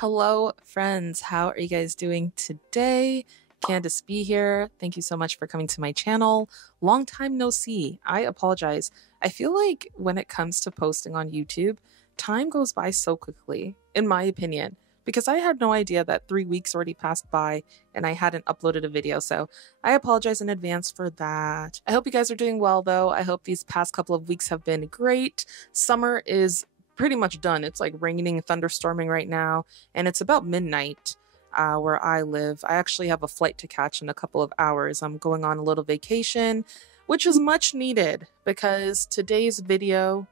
Hello, friends. How are you guys doing today? Candace B here. Thank you so much for coming to my channel. Long time no see. I apologize. I feel like when it comes to posting on YouTube, time goes by so quickly, in my opinion, because I had no idea that 3 weeks already passed by and I hadn't uploaded a video. So I apologize in advance for that. I hope you guys are doing well, though. I hope these past couple of weeks have been great. Summer is pretty much done. It's like raining, thunderstorming right now, and it's about midnight where I live. I actually have a flight to catch in a couple of hours. I'm going on a little vacation, which is much needed because today's video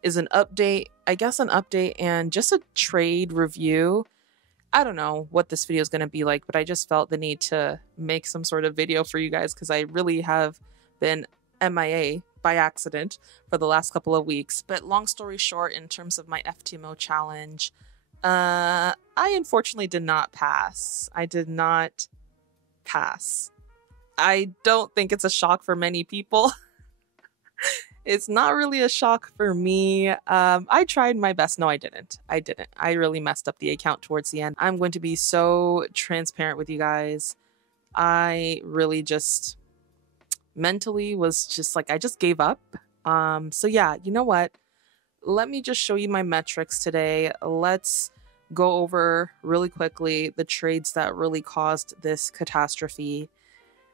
is an update, I guess an update and just a trade review. I don't know what this video is going to be like, but I just felt the need to make some sort of video for you guys because I really have been MIA by accident for the last couple of weeks. But long story short, in terms of my FTMO challenge, I unfortunately did not pass. I did not pass. I don't think it's a shock for many people. It's not really a shock for me. I tried my best. No, I didn't. I really messed up the account towards the end. I'm going to be so transparent with you guys. I really just mentally was just like, I just gave up. So yeah, you know what? Let me just show you my metrics today. Let's go over really quickly the trades that really caused this catastrophe.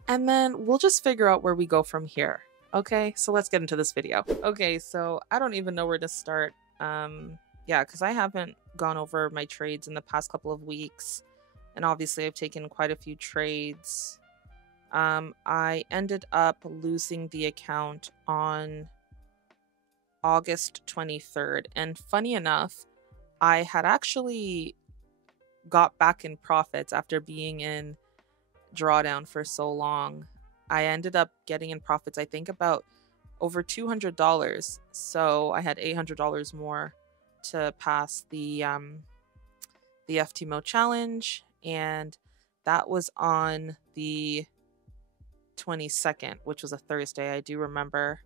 And then we'll just figure out where we go from here. Okay, so let's get into this video. Okay, so I don't even know where to start. Yeah, because I haven't gone over my trades in the past couple of weeks. And obviously I've taken quite a few trades. I ended up losing the account on August 23rd. And funny enough, I had actually got back in profits after being in drawdown for so long. I ended up getting in profits, I think about over $200. So I had $800 more to pass the FTMO challenge. And that was on the 22nd, which was a Thursday. I do remember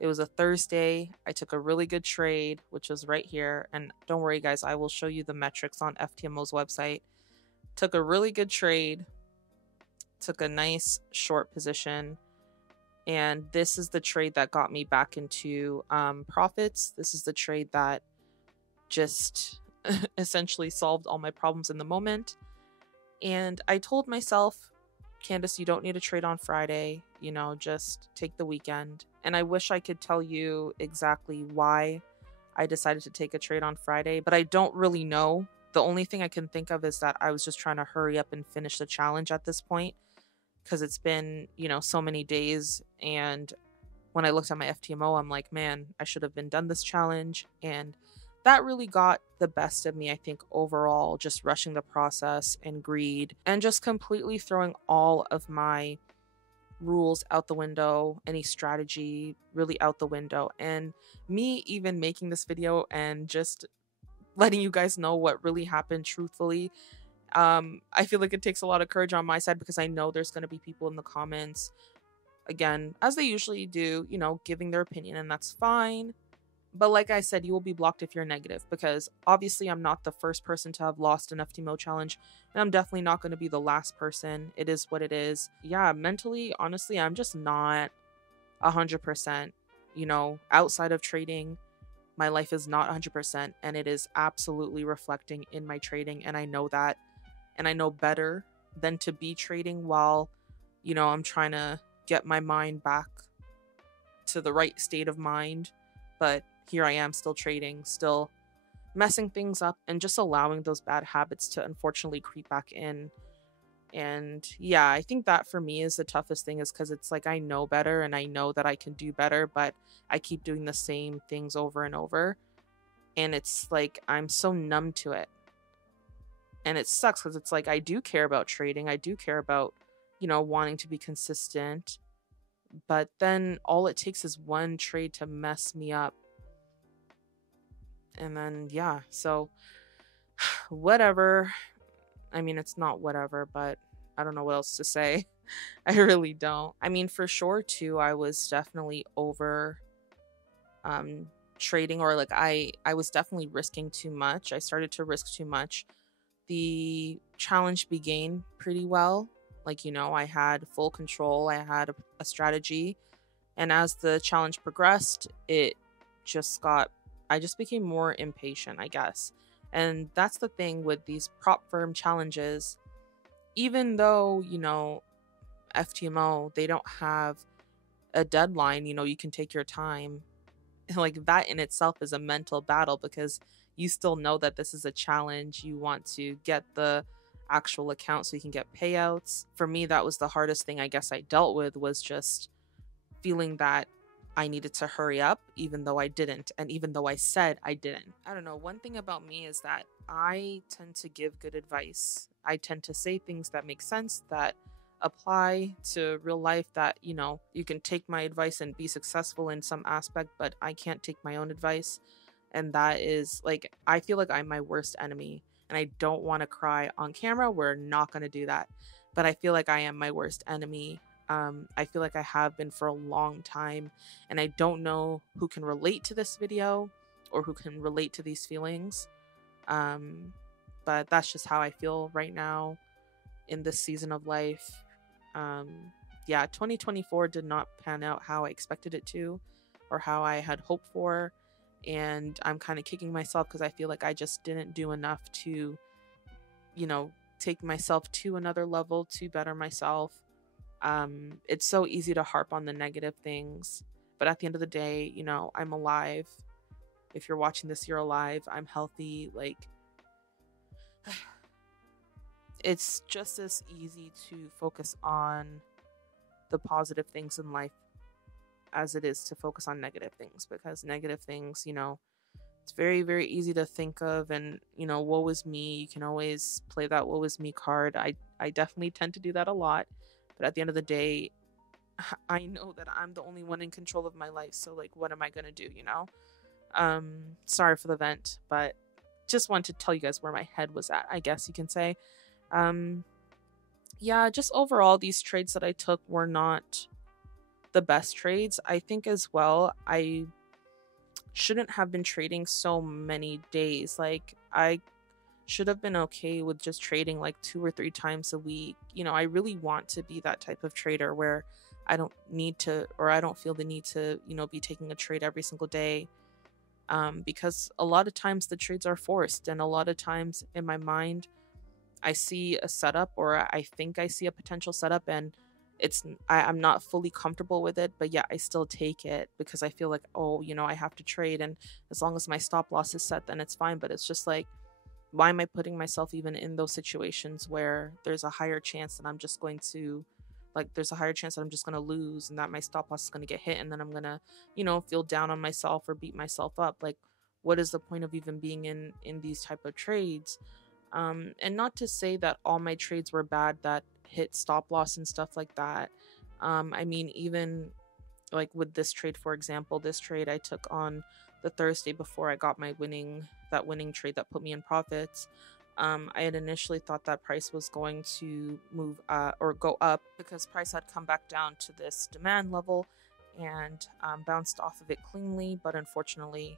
it was a Thursday. I took a really good trade, which was right here. And don't worry, guys, I will show you the metrics on FTMO's website. Took a really good trade, took a nice short position. And this is the trade that got me back into profits. This is the trade that just essentially solved all my problems in the moment. And I told myself, Candace, you don't need to trade on Friday, you know, just take the weekend. And I wish I could tell you exactly why I decided to take a trade on Friday, but I don't really know. The only thing I can think of is that I was just trying to hurry up and finish the challenge at this point because it's been, you know, so many days. And when I looked at my FTMO, I'm like, man, I should have been done this challenge. And that really got the best of me, I think, overall, just rushing the process and greed and just completely throwing all of my rules out the window, any strategy really out the window. And me even making this video and just letting you guys know what really happened truthfully, I feel like it takes a lot of courage on my side because I know there's going to be people in the comments, again, as they usually do, you know, giving their opinion, and that's fine. But like I said, you will be blocked if you're negative because obviously I'm not the first person to have lost an FTMO challenge, and I'm definitely not going to be the last person. It is what it is. Yeah, mentally, honestly, I'm just not 100%. You know, outside of trading, my life is not 100%, and it is absolutely reflecting in my trading, and I know that, and I know better than to be trading while, you know, I'm trying to get my mind back to the right state of mind. But here I am still trading, still messing things up, and just allowing those bad habits to unfortunately creep back in. And yeah, I think that for me is the toughest thing, is because it's like I know better and I know that I can do better, but I keep doing the same things over and over. And it's like I'm so numb to it. And it sucks because it's like I do care about trading. I do care about, you know, wanting to be consistent. But then all it takes is one trade to mess me up. And then, yeah, so whatever. I mean, it's not whatever, but I don't know what else to say. I really don't. I mean, for sure, too, I was definitely over trading, or like I was definitely risking too much. I started to risk too much. The challenge began pretty well. Like, I had full control. I had a strategy. And as the challenge progressed, I just became more impatient, I guess. And that's the thing with these prop firm challenges. Even though, FTMO, they don't have a deadline, you can take your time. Like, that in itself is a mental battle, because you still know that this is a challenge. You want to get the actual account so you can get payouts. For me, that was the hardest thing I guess I dealt with, was just feeling that I needed to hurry up, even though I didn't, and even though I said I didn't. I don't know. One thing about me is that I tend to give good advice. I tend to say things that make sense, that apply to real life, that, you can take my advice and be successful in some aspect, but I can't take my own advice. And that is, like, I feel like I'm my worst enemy, and I don't want to cry on camera. We're not going to do that. But I feel like I am my worst enemy. I feel like I have been for a long time, and I don't know who can relate to this video or who can relate to these feelings. But that's just how I feel right now in this season of life. Yeah, 2024 did not pan out how I expected it to, or how I had hoped for. And I'm kind of kicking myself, because I feel like I just didn't do enough to, take myself to another level, to better myself. It's so easy to harp on the negative things, but at the end of the day, I'm alive. If you're watching this, you're alive. I'm healthy. Like, it's just as easy to focus on the positive things in life as it is to focus on negative things, because negative things, it's very, very easy to think of, and, woe is me. You can always play that woe is me card. I definitely tend to do that a lot. But at the end of the day, I know that I'm the only one in control of my life. So, like, what am I going to do, Sorry for the vent, but just wanted to tell you guys where my head was at, I guess you can say. Yeah, just overall, these trades that I took were not the best trades. I think as well, I shouldn't have been trading so many days. Like, I should have been okay with just trading like 2 or 3 times a week. I really want to be that type of trader where I don't need to, or I don't feel the need to, be taking a trade every single day. Because a lot of times the trades are forced, and a lot of times in my mind, I see a setup, or I think I see a potential setup, and I'm not fully comfortable with it, but yeah, I still take it, because I feel like, oh, I have to trade, and as long as my stop loss is set, then it's fine. But it's just like, why am I putting myself even in those situations where there's a higher chance that I'm just going to, there's a higher chance that I'm just going to lose, and that my stop loss is going to get hit, and then I'm going to, feel down on myself or beat myself up. Like, what is the point of even being in these type of trades? And not to say that all my trades were bad that hit stop loss and stuff like that. I mean, even like with this trade, for example, this trade I took on the Thursday before I got my winning trade that put me in profits. I had initially thought that price was going to move or go up, because price had come back down to this demand level and bounced off of it cleanly. But unfortunately,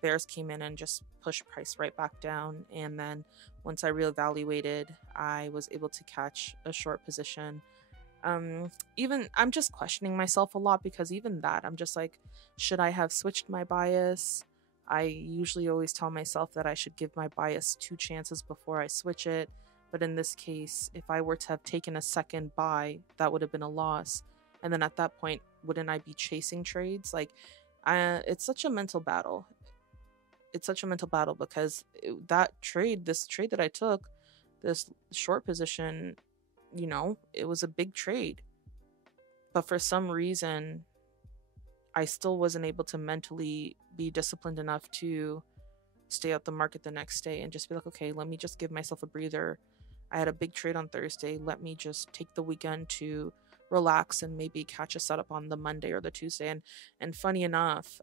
bears came in and just pushed price right back down. And then once I reevaluated, I was able to catch a short position. Even I'm just questioning myself a lot, because even that, I'm just like, should I have switched my bias? I usually always tell myself that I should give my bias 2 chances before I switch it. But in this case, if I were to have taken a second buy, that would have been a loss. And then at that point, wouldn't I be chasing trades? Like, it's such a mental battle. It's such a mental battle, because this trade that I took, this short position, it was a big trade. But for some reason, I still wasn't able to mentally be disciplined enough to stay out the market the next day and just be like, okay, let me just give myself a breather. I had a big trade on Thursday. Let me just take the weekend to relax and maybe catch a setup on the Monday or the Tuesday. And funny enough,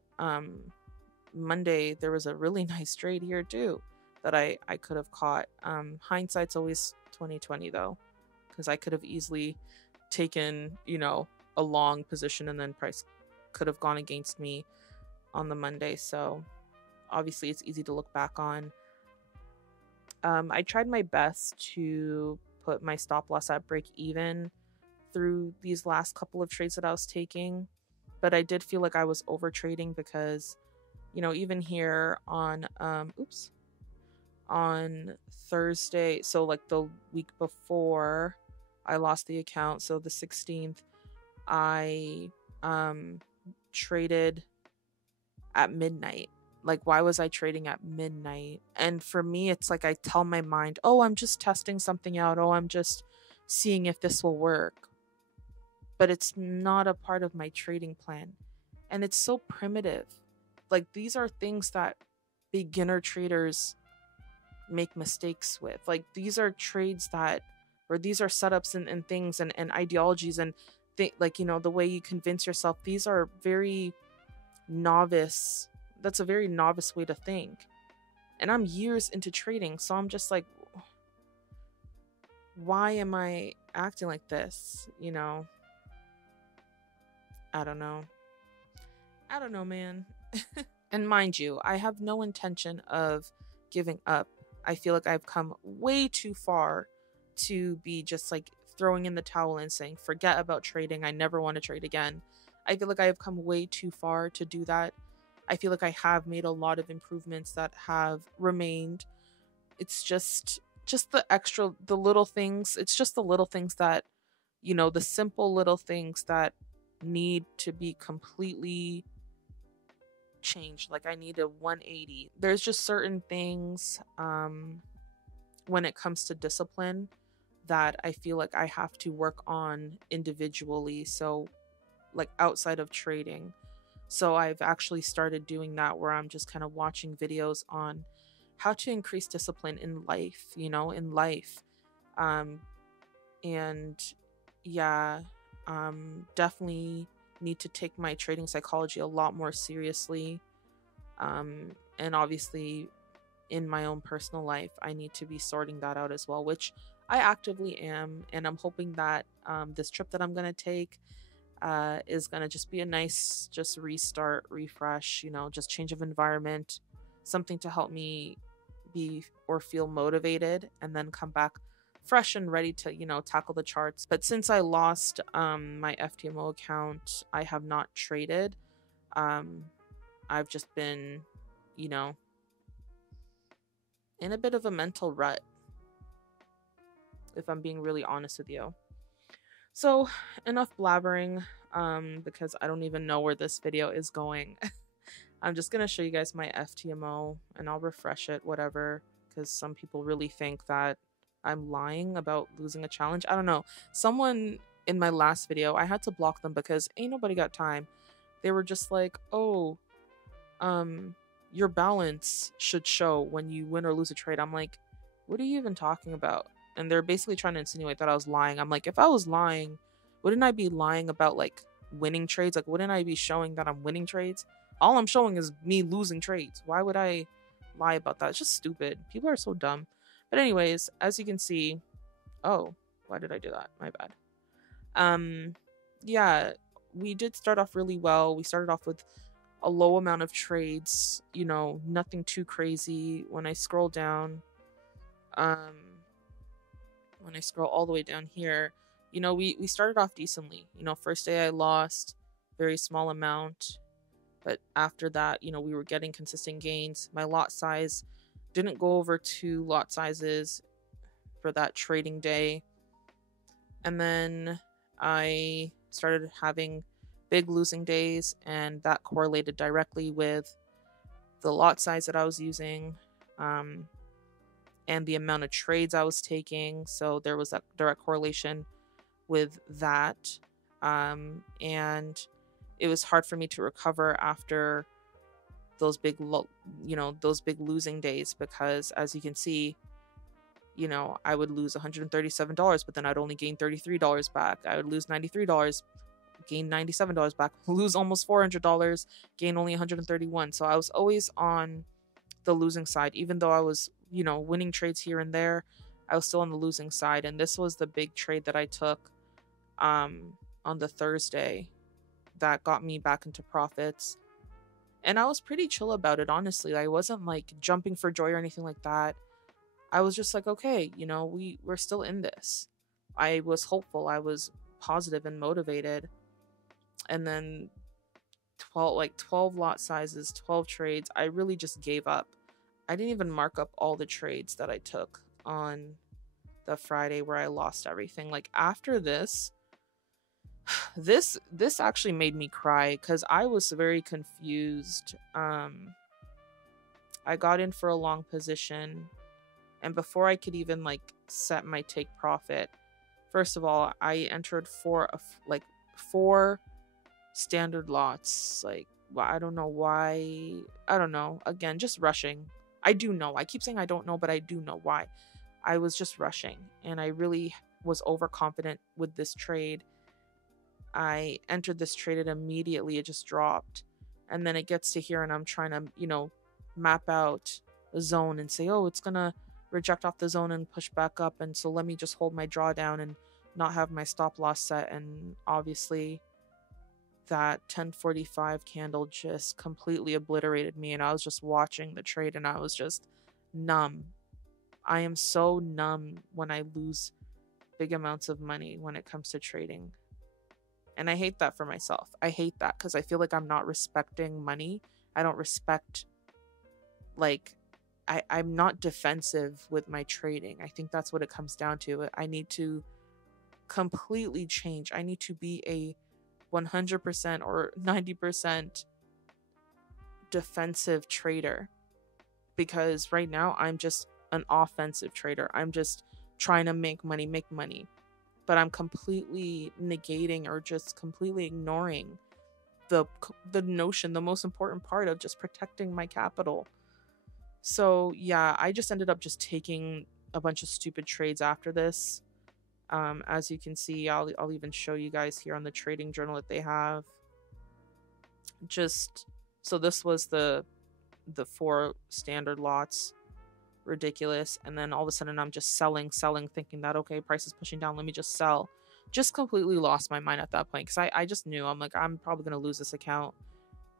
Monday there was a really nice trade here too that I could have caught. Hindsight's always 2020 though, because I could have easily taken, a long position, and then price could have gone against me. on the Monday, so obviously it's easy to look back on. I tried my best to put my stop loss at break even through these last couple of trades that I was taking, but I did feel like I was over trading because, even here on on Thursday, so like the week before I lost the account, so the 16th, I traded at midnight. Like, why was I trading at midnight? And for me, it's like I tell my mind, oh, I'm just testing something out. Oh, I'm just seeing if this will work. But it's not a part of my trading plan. And it's so primitive. Like, these are things that beginner traders make mistakes with. Like, these are trades that, or these are setups and things and ideologies and the way you convince yourself. These are very novice. That's a very novice way to think. And I'm years into trading, so I'm just like, why am I acting like this? I don't know. I don't know, man. And mind you, I have no intention of giving up. I feel like I've come way too far to be just like throwing in the towel and saying, forget about trading. I never want to trade again. I feel like I have come way too far to do that. I feel like I have made a lot of improvements that have remained. It's just the little things. It's just the little things that, the simple little things that need to be completely changed. Like, I need a 180. There's just certain things when it comes to discipline that I feel like I have to work on individually. So, like, outside of trading. So I've actually started doing that, where I'm just kind of watching videos on how to increase discipline in life, and yeah, definitely need to take my trading psychology a lot more seriously. And obviously in my own personal life, I need to be sorting that out as well, which I actively am. And I'm hoping that this trip that I'm going to take is going to just be a nice, just restart, refresh, just change of environment, something to help me be or feel motivated, and then come back fresh and ready to, tackle the charts. But since I lost my FTMO account, I have not traded. I've just been, in a bit of a mental rut, if I'm being really honest with you. So enough blabbering, because I don't even know where this video is going. I'm just gonna show you guys my FTMO and I'll refresh it, whatever, because some people really think that I'm lying about losing a challenge. I don't know. Someone in my last video, I had to block them because ain't nobody got time. They were just like, oh, your balance should show when you win or lose a trade. I'm like, what are you even talking about? And they're basically trying to insinuate that I was lying. I'm like, if I was lying, wouldn't I be lying about like winning trades? Like, wouldn't I be showing that I'm winning trades? All I'm showing is me losing trades. Why would I lie about that? It's just stupid. People are so dumb. But anyways, as you can see, oh, why did I do that? My bad. Yeah, we did start off really well. We started off with a low amount of trades, nothing too crazy. When I scroll down, when I scroll all the way down here, we started off decently. First day I lost very small amount, but after that, we were getting consistent gains. My lot size didn't go over 2 lot sizes for that trading day. And then I started having big losing days, and that correlated directly with the lot size that I was using, and the amount of trades I was taking. So there was that direct correlation with that. And it was hard for me to recover after those big losing days, because as you can see, I would lose $137, but then I'd only gain $33 back. I would lose $93, gain $97 back, lose almost $400, gain only $131. So I was always on the losing side. Even though I was, winning trades here and there, I was still on the losing side. And this was the big trade that I took on the Thursday that got me back into profits. And I was pretty chill about it, honestly. I wasn't like jumping for joy or anything like that. I was just like, okay, we're still in this. I was hopeful, I was positive and motivated. And then 12 lot sizes, 12 trades, I really just gave up. I didn't even mark up all the trades that I took on the Friday where I lost everything. Like after this actually made me cry because I was very confused. I got in for a long position, and before I could even like set my take profit, first of all, I entered four standard lots. Like, well, I don't know why. I don't know. Again, just rushing. I do know. I keep saying I don't know, but I do know why. I was just rushing, and I really was overconfident with this trade. I entered this trade, and immediately it just dropped. And then it gets to here, and I'm trying to, map out the zone and say, oh, it's going to reject off the zone and push back up. And so let me just hold my drawdown and not have my stop loss set. And obviously that 1045 candle just completely obliterated me. And I was just watching the trade, and I was just numb. I am so numb when I lose big amounts of money when it comes to trading. And I hate that for myself. I hate that because I feel like I'm not respecting money. I don't respect, I'm not defensive with my trading. I think that's what it comes down to. I need to completely change. I need to be a 100% or 90% defensive trader, because right now I'm just an offensive trader. I'm just trying to make money, but I'm completely negating or just completely ignoring the notion, the most important part of just protecting my capital. So yeah, I just ended up just taking a bunch of stupid trades after this. As you can see, I'll even show you guys here on the trading journal that they have. Just so this was the 4 standard lots. Ridiculous. And then all of a sudden I'm just selling, thinking that, okay, price is pushing down, let me just sell. Just completely lost my mind at that point, because I just knew, I'm like, I'm probably gonna lose this account.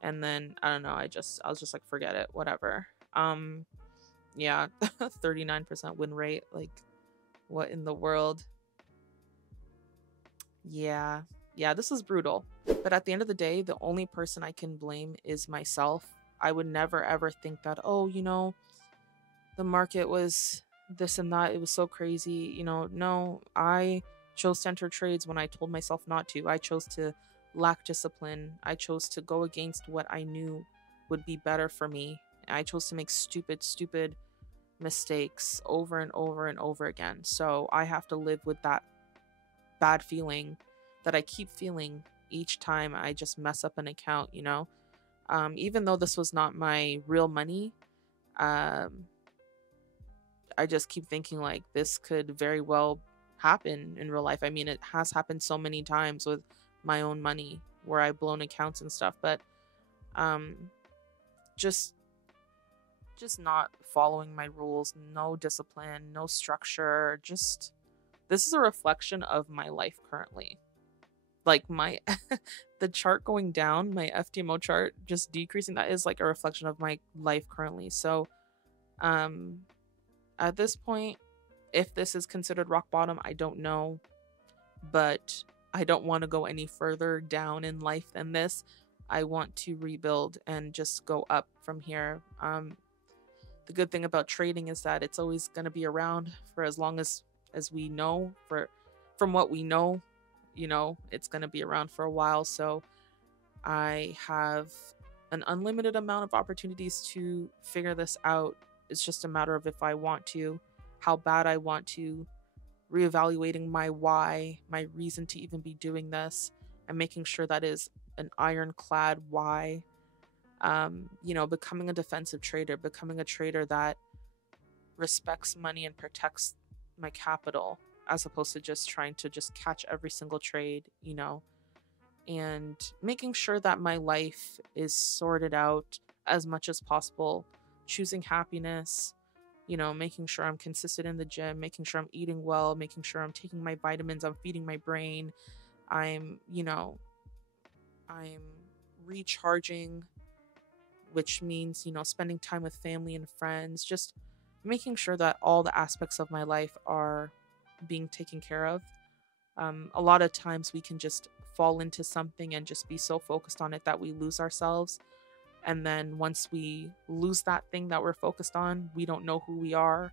And then I don't know, I was just like, forget it, whatever. Yeah. 39% win rate, like what in the world? Yeah, this is brutal. But at the end of the day, the only person I can blame is myself. I would never ever think that, oh, the market was this and that, it was so crazy. No, I chose to enter trades when I told myself not to. I chose to lack discipline. I chose to go against what I knew would be better for me. I chose to make stupid mistakes over and over and over again. So I have to live with that bad feeling that I keep feeling each time I just mess up an account, even though this was not my real money. I just keep thinking like this could very well happen in real life. I mean, it has happened so many times with my own money where I've blown accounts and stuff, but just not following my rules, no discipline, no structure. Just, this is a reflection of my life currently. Like my the chart going down, my FTMO chart just decreasing, that is like a reflection of my life currently. So at this point, if this is considered rock bottom, I don't know, but I don't want to go any further down in life than this. I want to rebuild and just go up from here. The good thing about trading is that it's always going to be around for as long as we know. From what we know, it's going to be around for a while. So I have an unlimited amount of opportunities to figure this out. It's just a matter of if I want to, how bad I want to, reevaluating my why, my reason to even be doing this, and making sure that is an ironclad why. Becoming a defensive trader, becoming a trader that respects money and protects my capital, as opposed to just trying to just catch every single trade, and making sure that my life is sorted out as much as possible, choosing happiness, making sure I'm consistent in the gym, making sure I'm eating well, making sure I'm taking my vitamins, I'm feeding my brain, I'm recharging which means, you know, spending time with family and friends, just making sure that all the aspects of my life are being taken care of. A lot of times we can just fall into something and just be so focused on it that we lose ourselves. And then once we lose that thing that we're focused on, we don't know who we are.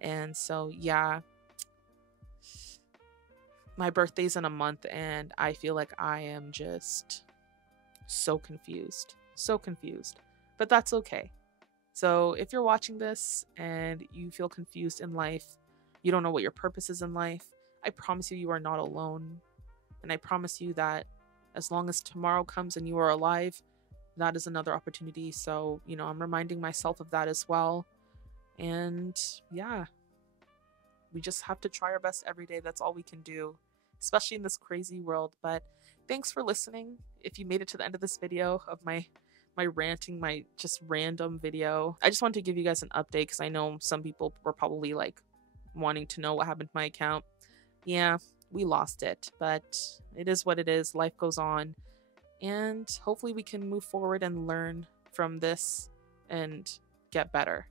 And so, yeah, my birthday's in a month and I feel like I am just so confused. So confused. But that's okay. So if you're watching this and you feel confused in life, you don't know what your purpose is in life, I promise you, you are not alone. And I promise you that as long as tomorrow comes and you are alive, that is another opportunity. So, you know, I'm reminding myself of that as well. And yeah, we just have to try our best every day. That's all we can do, especially in this crazy world. But thanks for listening. If you made it to the end of this video of my ranting, my just random video, I just wanted to give you guys an update because I know some people were probably like wanting to know what happened to my account. Yeah, we lost it, but it is what it is. Life goes on, and hopefully we can move forward and learn from this and get better.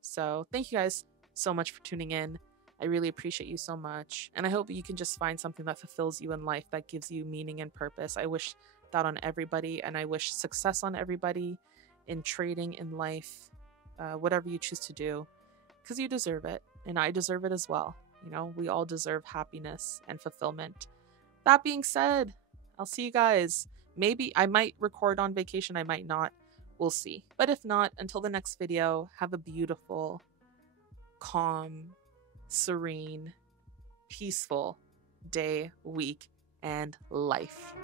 So thank you guys so much for tuning in. I really appreciate you so much, and I hope you can just find something that fulfills you in life, that gives you meaning and purpose. I wish that on everybody, and I wish success on everybody in trading, in life, whatever you choose to do, because you deserve it, and I deserve it as well. You know, we all deserve happiness and fulfillment. That being said, I'll see you guys. Maybe I might record on vacation, I might not. We'll see. But if not, until the next video, have a beautiful, calm, serene, peaceful day, week, and life.